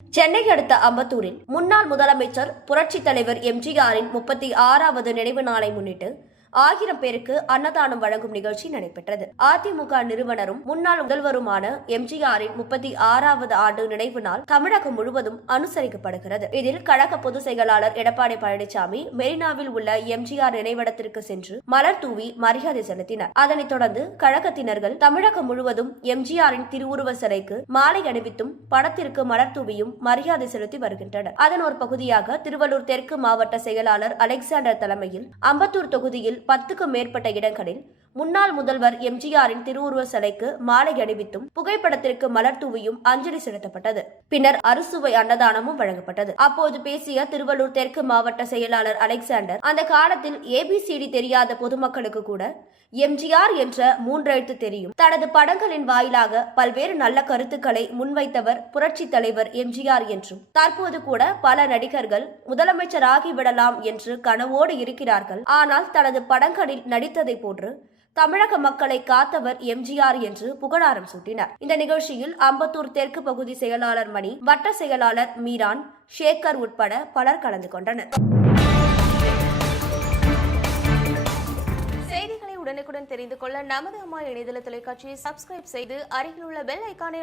சென்னை அடுத்த அம்பத்தூரில் முன்னாள் முதலமைச்சர் புரட்சித் தலைவர் எம்ஜிஆரின் 36வது நினைவு நாளை முன்னிட்டு 1000 பேருக்கு அன்னதானம் வழங்கும் நிகழ்ச்சி நடைபெற்றது. அதிமுக நிறுவனரும் முன்னாள் முதல்வருமான எம்ஜிஆரின் 36வது ஆண்டு நினைவு நாள் தமிழகம் முழுவதும் அனுசரிக்கப்படுகிறது. இதில் கழக பொதுச் செயலாளர் எடப்பாடி பழனிசாமி மெரினாவில் உள்ள எம்ஜிஆர் நினைவிடத்திற்கு சென்று மலர் தூவி மரியாதை செலுத்தினர். அதனைத் தொடர்ந்து கழகத்தினர்கள் தமிழகம் முழுவதும் எம்ஜிஆரின் திருவுருவ சிலைக்கு மாலை அணிவித்தும் படத்திற்கு மலர் தூவியும் மரியாதை செலுத்தி வருகின்றனர். அதன் ஒரு பகுதியாக திருவள்ளூர் தெற்கு மாவட்ட செயலாளர் அலெக்சாண்டர் தலைமையில் அம்பத்தூர் தொகுதியில் 10க்கும் மேற்பட்ட இடங்களில் முன்னாள் முதல்வர் எம்ஜிஆரின் திருவுருவ சிலைக்கு மாலை அணிவித்தும் புகைப்படத்திற்கு மலர் தூவியும் அஞ்சலி செலுத்தப்பட்டது. பின்னர் அறுசுவை அன்னதானமும் வழங்கப்பட்டது. அப்போது பேசிய திருவள்ளூர் தெற்கு மாவட்ட செயலாளர் அலெக்சாண்டர், அந்த காலத்தில் ஏபிசிடி தெரியாத பொதுமக்களுக்கு கூட எம்ஜிஆர் என்ற 3 எழுத்து தெரியும். தனது படங்களின் வாயிலாக பல்வேறு நல்ல கருத்துக்களை முன்வைத்தவர் புரட்சி தலைவர் எம்ஜிஆர் என்றும், தற்போது கூட பல நடிகர்கள் முதலமைச்சராகிவிடலாம் என்று கனவோடு இருக்கிறார்கள். ஆனால் தனது படங்களில் நடித்ததை போன்று தமிழக மக்களை காத்தவர் எம்ஜிஆர் என்று புகழாரம் சூட்டினார். இந்த நிகழ்ச்சியில் அம்பத்தூர் தெற்கு பகுதி செயலாளர் மணி, வட்ட செயலாளர் மீரான், ஷேகர் உட்பட பலர் கலந்து கொண்டனர். செய்திகளை உடனுக்குடன் தெரிந்து கொள்ள நமது அம்மா இணையதள தொலைக்காட்சியை சப்ஸ்கிரைப் செய்து அருகில் உள்ள பெல் ஐகானை